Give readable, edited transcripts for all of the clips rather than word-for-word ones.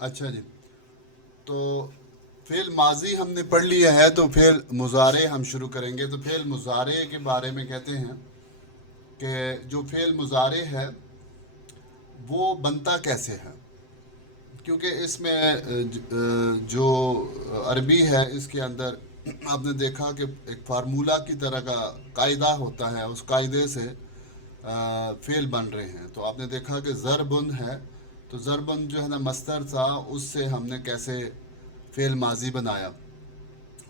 اچھا جی، تو فعل ماضی ہم نے پڑھ لیا ہے، تو فعل مضارع ہم شروع کریں گے۔ تو فعل مضارع کے بارے میں کہتے ہیں کہ جو فعل مضارع ہے وہ بنتا کیسے ہے، کیونکہ اس میں جو عربی ہے اس کے اندر آپ نے دیکھا کہ ایک فارمولہ کی طرح کا قاعدہ ہوتا ہے، اس قاعدے سے فعل بن رہے ہیں۔ تو آپ نے دیکھا کہ ضربن ہے، تو ضربن جو ہے نا مصدر تھا، اس سے ہم نے کیسے فعل ماضی بنایا۔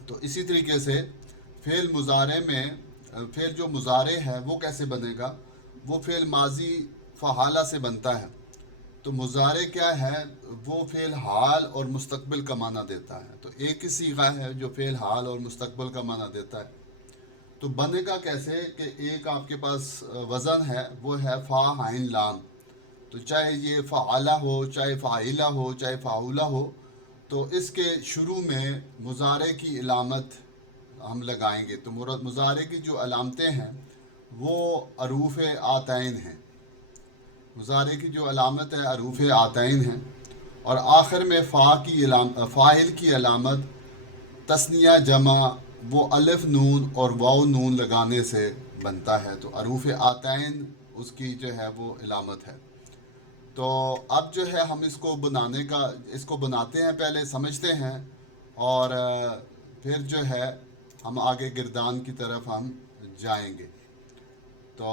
تو اسی طریقے سے فعل مضارع میں فعل جو مضارع ہے وہ کیسے بنے گا، وہ فعل ماضی فعالہ سے بنتا ہے۔ تو مضارع کیا ہے، وہ فعل حال اور مستقبل کا معنی دیتا ہے۔ تو ایک ہی صیغہ ہے جو فعل حال اور مستقبل کا معنی دیتا ہے۔ تو بنے گا کیسے کہ ایک آپ کے پاس وزن ہے، وہ ہے فا عین لام۔ تو چاہے یہ فعالہ ہو، چاہے فاعلہ ہو، چاہے فاعولہ ہو، تو اس کے شروع میں مضارع کی علامت ہم لگائیں گے۔ تو مضارع کی جو علامتیں ہیں وہ حروف آتین ہیں۔ مضارع کی جو علامت ہے حروف آتین ہیں، اور آخر میں فاعل کی علامت تثنیہ جمع وہ الف نون اور واو نون لگانے سے بنتا ہے۔ تو حروف آتین اس کی جو ہے وہ علامت ہے۔ تو اب جو ہے ہم اس کو بناتے ہیں، پہلے سمجھتے ہیں، اور پھر جو ہے ہم آگے گردان کی طرف ہم جائیں گے۔ تو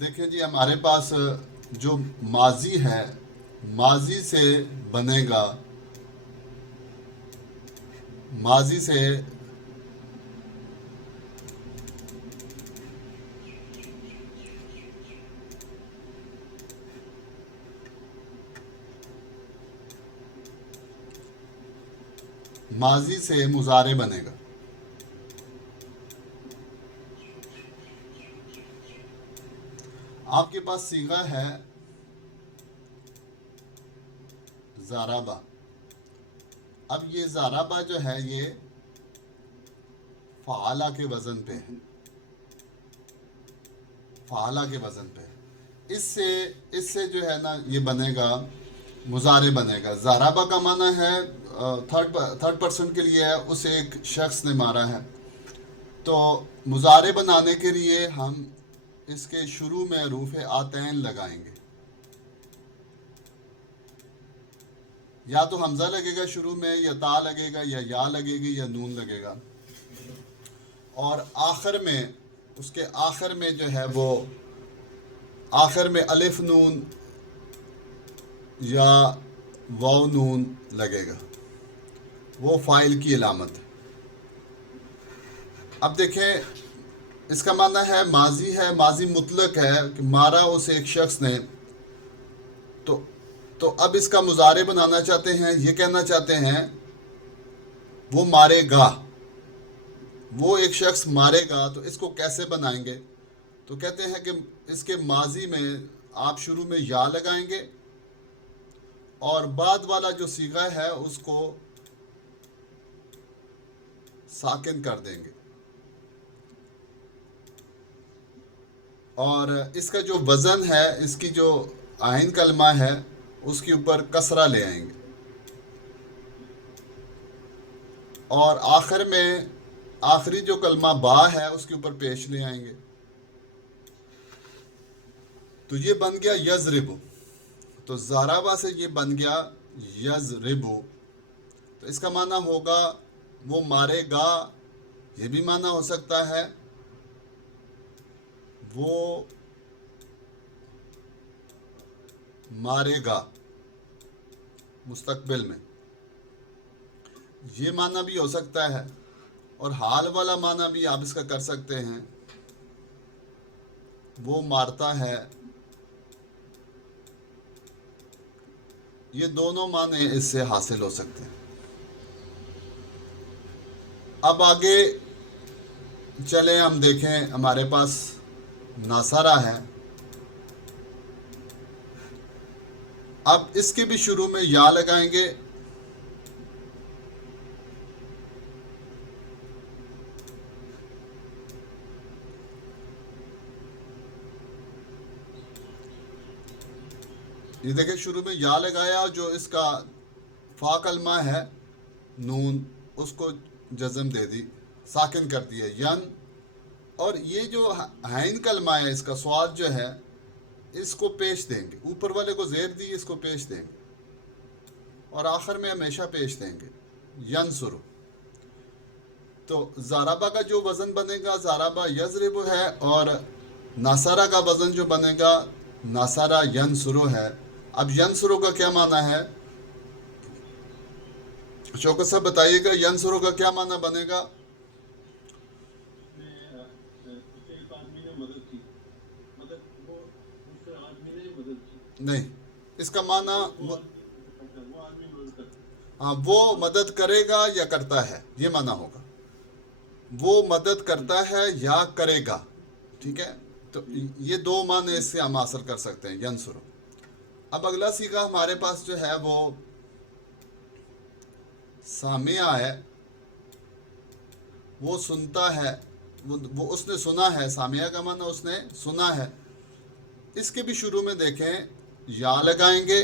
دیکھیں جی، ہمارے پاس جو ماضی ہے، ماضی سے بنے گا، ماضی سے ماضی سے مضارع بنے گا۔ آپ کے پاس صیغہ ہے زارابا۔ اب یہ زارابا جو ہے یہ فعالہ کے وزن پہ ہے، فعالہ کے وزن پہ ہے۔ اس سے جو ہے نا یہ بنے گا، مضارع بنے گا۔ زارابا کا معنی ہے تھرڈ پرسن کے لیے ہے، اسے ایک شخص نے مارا ہے۔ تو مضارع بنانے کے لیے ہم اس کے شروع میں حروف آتین لگائیں گے۔ یا تو حمزہ لگے گا شروع میں، یا تا لگے گا، یا لگے گی، یا نون لگے گا۔ اور آخر میں، اس کے آخر میں جو ہے وہ آخر میں الف نون یا واو نون لگے گا، وہ فاعل کی علامت ہے۔ اب دیکھیں، اس کا معنی ہے ماضی مطلق ہے کہ مارا اسے ایک شخص نے۔ تو اب اس کا مضارع بنانا چاہتے ہیں، یہ کہنا چاہتے ہیں وہ مارے گا، وہ ایک شخص مارے گا۔ تو اس کو کیسے بنائیں گے؟ تو کہتے ہیں کہ اس کے ماضی میں آپ شروع میں یا لگائیں گے، اور بعد والا جو صیغہ ہے اس کو ساکن کر دیں گے، اور اس کا جو وزن ہے، اس کی جو آئین کلمہ ہے، اس کے اوپر کسرہ لے آئیں گے، اور آخر میں آخری جو کلمہ با ہے اس کے اوپر پیش لے آئیں گے۔ تو یہ بن گیا یضرب۔ تو زارابا سے یہ بن گیا یضرب۔ تو اس کا معنی ہوگا وہ مارے گا، یہ بھی معنی ہو سکتا ہے وہ مارے گا مستقبل میں، یہ معنی بھی ہو سکتا ہے۔ اور حال والا معنی بھی آپ اس کا کر سکتے ہیں، وہ مارتا ہے۔ یہ دونوں معنی اس سے حاصل ہو سکتے ہیں۔ اب آگے چلیں، ہم دیکھیں ہمارے پاس ناصرہ ہے۔ اب اس کے بھی شروع میں یا لگائیں گے. یہ دیکھیں شروع میں یا لگایا، جو اس کا فا کلمہ ہے نون اس کو جزم دے دی، ساکن کر دیا ین. اور یہ جو عین کلمہ ہے اس کا سواد جو ہے اس کو پیش دیں گے، اوپر والے کو زیر دی اس کو پیش دیں گے، اور آخر میں ہمیشہ پیش دیں گے ینصرو. تو زارابا کا جو وزن بنے گا زارابا یضرب ہے، اور ناصرہ کا وزن جو بنے گا ناصرہ ینصرو ہے. اب ینصرو کا کیا معنی ہے؟ شوکت صاحب بتائیے گا ینصرو کا کیا معنی بنے گا؟ نہیں، اس کا معنی ہاں وہ مدد کرے گا یا کرتا ہے، یہ معنی ہوگا. وہ مدد کرتا ہے یا کرے گا. ٹھیک ہے، تو یہ دو معنی اس سے ہم حاصل کر سکتے ہیں ینصرو. اب اگلا صیغہ ہمارے پاس جو ہے وہ سامعہ ہے، وہ سنتا ہے، وہ اس نے سنا ہے. سامعہ کا معنی اس نے سنا ہے. اس کے بھی شروع میں دیکھیں یا لگائیں گے،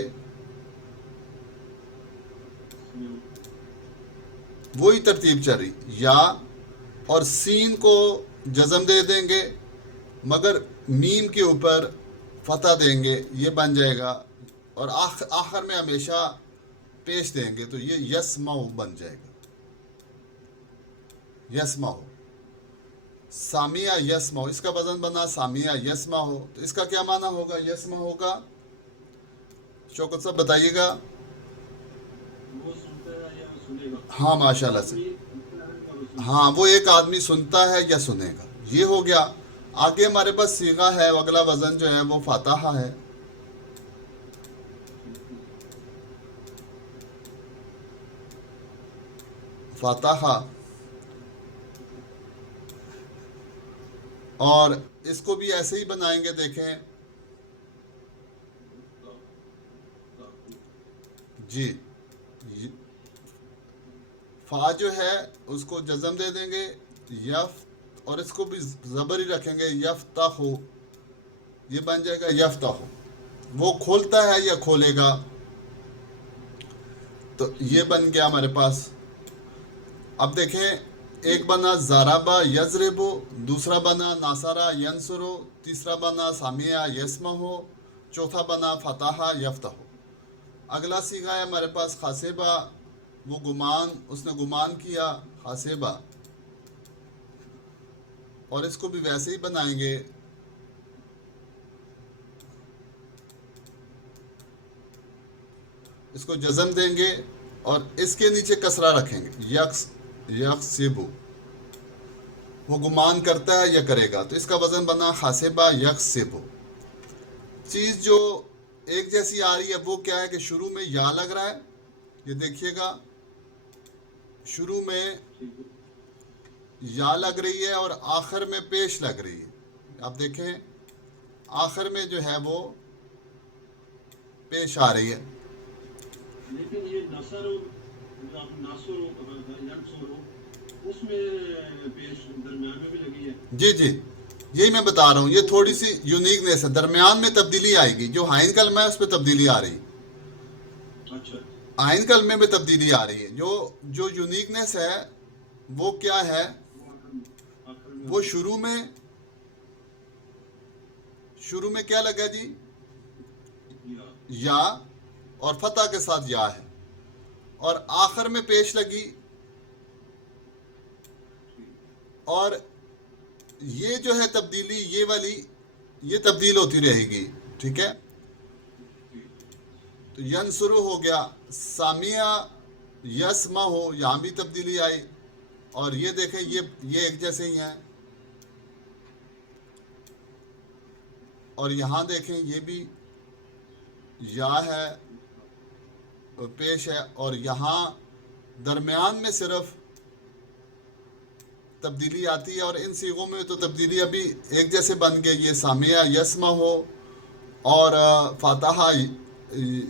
وہی ترتیب چل رہی، یا اور سین کو جزم دے دیں گے مگر میم کے اوپر فتح دیں گے، یہ بن جائے گا. اور آخر میں ہمیشہ پیش دیں گے تو یہ یسمعو بن جائے گا. یسمعو، سامعہ یسمعو، اس کا وزن بنا سامعہ یسمعو. تو اس کا کیا معنی ہوگا یسمعو کا؟ شوکت صاحب بتائیے گا. ہاں ماشاء اللہ سے، ہاں وہ ایک آدمی سنتا ہے یا سنے گا، یہ ہو گیا. آگے ہمارے پاس صیغہ ہے، اگلا وزن جو ہے وہ فاتحہ ہے. فاتحہ، اور اس کو بھی ایسے ہی بنائیں گے. دیکھیں جی، فا جو ہے اس کو جزم دے دیں گے یف، اور اس کو بھی زبر ہی رکھیں گے یفتحو، یہ بن جائے گا یفتحو. وہ کھولتا ہے یا کھولے گا، تو یہ بن گیا ہمارے پاس. اب دیکھیں ایک بنا زارابا یضربو، دوسرا بنا ناصرہ ینصرو، تیسرا بنا سامعہ یسمعو، چوتھا بنا فتحہ یفتحو. اگلا صیغہ ہے ہمارے پاس خاسبہ، وہ گمان، اس نے گمان کیا خاسبہ، اور اس کو بھی ویسے ہی بنائیں گے. اس کو جزم دیں گے اور اس کے نیچے کسرہ رکھیں گے یکسبو، وہ گمان کرتا ہے یا کرے گا. تو اس کا وزن بنا خاسبہ یکسبو. چیز جو ایک جیسی آ رہی ہے وہ کیا ہے کہ شروع میں یا لگ رہا ہے، یہ دیکھیے گا شروع میں یا لگ رہی ہے اور آخر میں پیش لگ رہی ہے. آپ دیکھیں آخر میں جو ہے وہ پیش آ رہی ہے. لیکن یہ نصر اس میں پیش درمیان میں بھی لگی ہے. جی جی، یہی میں بتا رہا ہوں، یہ تھوڑی سی یونیکنیس ہے، درمیان میں تبدیلی آئے گی. جو عین کلمہ ہے اس پہ تبدیلی آ رہی ہے، اچھا، عین کلمے میں تبدیلی آ رہی ہے. جو یونیکنیس ہے وہ کیا ہے، وہ شروع میں کیا لگا جی، یا، اور فتح کے ساتھ یا ہے، اور آخر میں پیش لگی. اور یہ جو ہے تبدیلی، یہ والی یہ تبدیل ہوتی رہے گی. ٹھیک ہے، تو ینصرو ہو گیا. سامعہ یسمعو، یہاں بھی تبدیلی آئی. اور یہ دیکھیں یہ ایک جیسے ہی ہیں. اور یہاں دیکھیں یہ بھی یا ہے پیش ہے، اور یہاں درمیان میں صرف تبدیلی آتی ہے. اور ان صیغوں میں تو تبدیلی ابھی ایک جیسے بن گئی. یہ سامعہ یسمعو اور فاتحہ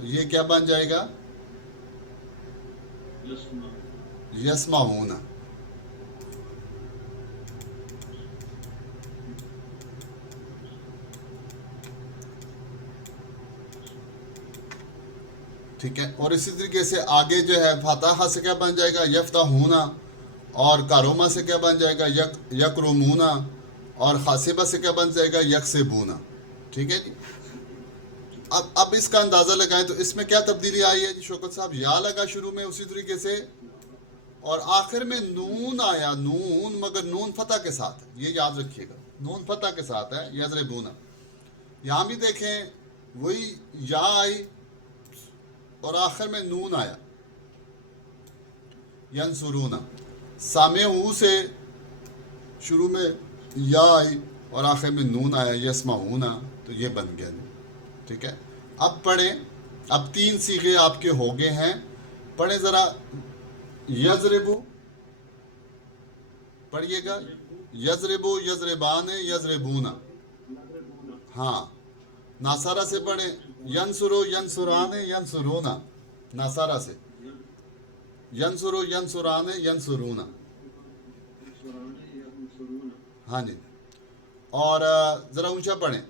تو یہ کیا بن جائے گا؟ یسما یسمعون. ٹھیک ہے. اور اسی طریقے سے آگے جو ہے فاتحہ سے کیا بن جائے گا؟ یفتحون. اور کاروما سے کیا بن جائے گا؟ یکرمون. اور خاصبہ سے کیا بن جائے گا؟ یکسبون. ٹھیک ہے جی. اب اس کا اندازہ لگائیں تو اس میں کیا تبدیلی آئی ہے جی شوکت صاحب؟ یا لگا شروع میں اسی طریقے سے، اور آخر میں نون آیا. نون، مگر نون فتح کے ساتھ ہے، یہ یاد رکھیے گا، نون فتح کے ساتھ ہے. یضربون. یہاں بھی دیکھیں وہی یا آئی اور آخر میں نون آیا. ینصرون. سامعو سے شروع میں یا آئی اور آخر میں نون آیا. یسمعون. تو یہ بن گیا. ٹھیک ہے. اب پڑھیں. اب 3 صیغے آپ کے ہو گئے ہیں. پڑھیں ذرا. یضربو پڑھیے گا. یضربو، یضربان، یضربون. ہاں. ناصارہ سے پڑھیں. ینصرو، ینصران، ینصرون. ناصارہ سے ینصرو، ینصران، ینصرون. ہاں جی. اور ذرا اونچا پڑھیں.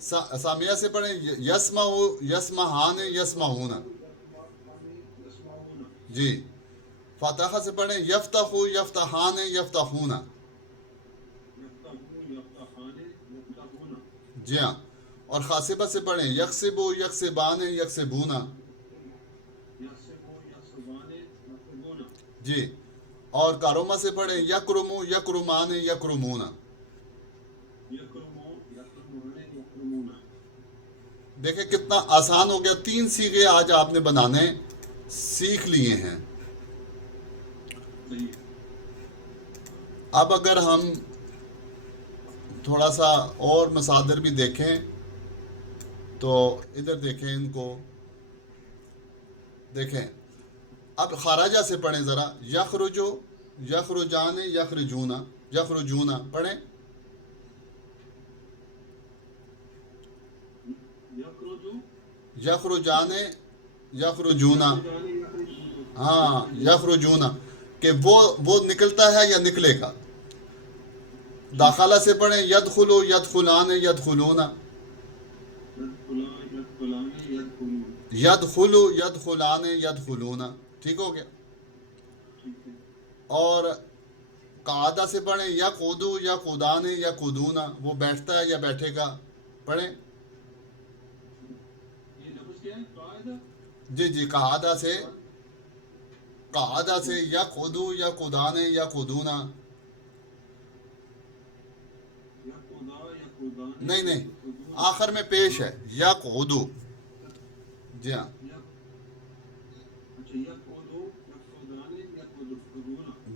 سامیہ سے پڑھیں. یسمعو، یسمعان، یسمعون. جی. فاتحہ سے پڑھیں. یفتحو، یفتحان، یفتحون. جی ہاں. اور خاصبہ سے پڑھیں. یکسبو، یکسبان، یکسبون. جی. اور کاروما سے پڑھیں. یکرمو، یکرمان، یکرمون. دیکھیں کتنا آسان ہو گیا. 3 صیغے آج آپ نے بنانے سیکھ لیے ہیں. اب اگر ہم تھوڑا سا اور مصادر بھی دیکھیں تو ادھر دیکھیں ان کو. دیکھیں اب خارجہ سے پڑھیں ذرا. یخرجو، یخرجان، یخرجون. یخرجون پڑھیں. یخرجان، یخرجون. ہاں یخرجون. کہ وہ نکلتا ہے یا نکلے گا. داخلہ سے پڑھیں. یدخلو، یدخلان، یدخلون. یدخلو، یدخلان، یدخلون. ٹھیک ہو گیا. اور قعدہ سے پڑھیں. یقعدو، یقعدان، یقعدون. وہ بیٹھتا ہے یا بیٹھے گا. پڑھیں. جی جی. قعدہ سے یقعدو، یقعدان، یقعدون. نہیں نہیں، آخر میں پیش ہے. یقعدو. جی ہاں.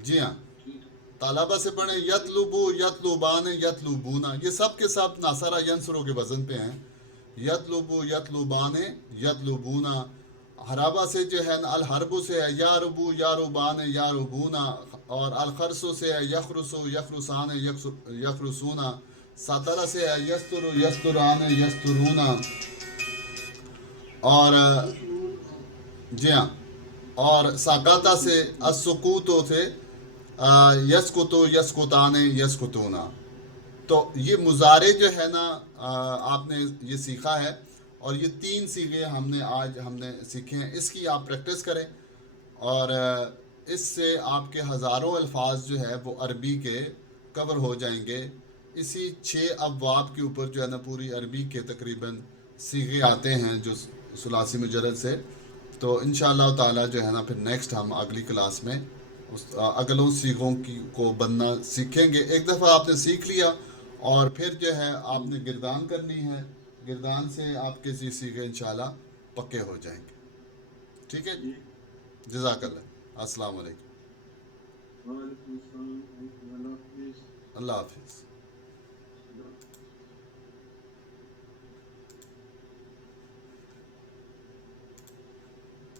جی ہاں. طالبہ سے پڑھیں. یطلبو، یطلبان، یطلبون. یہ سب کے سب ناصرہ ینصرو کے وزن پہ ہیں. یطلبو، یطلبان، یطلبون. حرابہ سے جو ہے الحرب سے ہے. یاربو، یاربان، یاربون. اور الخرسو سے ہے. یخرسو، یخرسان، یخرسون. ساترہ سے ہے. یستر، یستران، یسترون. اور جی ہاں. اور ساکاتا سے السکوتو سے یسکتو، یسکتان، یسکتون. تو یہ مضارع جو ہے نا آپ نے یہ سیکھا ہے. اور یہ 3 صیغے ہم نے سیکھے ہیں. اس کی آپ پریکٹس کریں اور اس سے آپ کے ہزاروں الفاظ جو ہے وہ عربی کے کور ہو جائیں گے. اسی 6 ابواب کے اوپر جو ہے نا پوری عربی کے تقریباً صیغے آتے ہیں جو ثلاثی مجرد سے. تو انشاءاللہ تعالی جو ہے نا پھر نیکسٹ ہم اگلی کلاس میں اگلوں صیغوں کو بننا سیکھیں گے. ایک دفعہ آپ نے سیکھ لیا اور پھر جو ہے آپ نے گردان کرنی ہے. گردان سے آپ کے صیغے انشاءاللہ پکے ہو جائیں گے. ٹھیک ہے جی. جزاک اللہ. السلام علیکم. وعلیکم السلام. اللہ حافظ.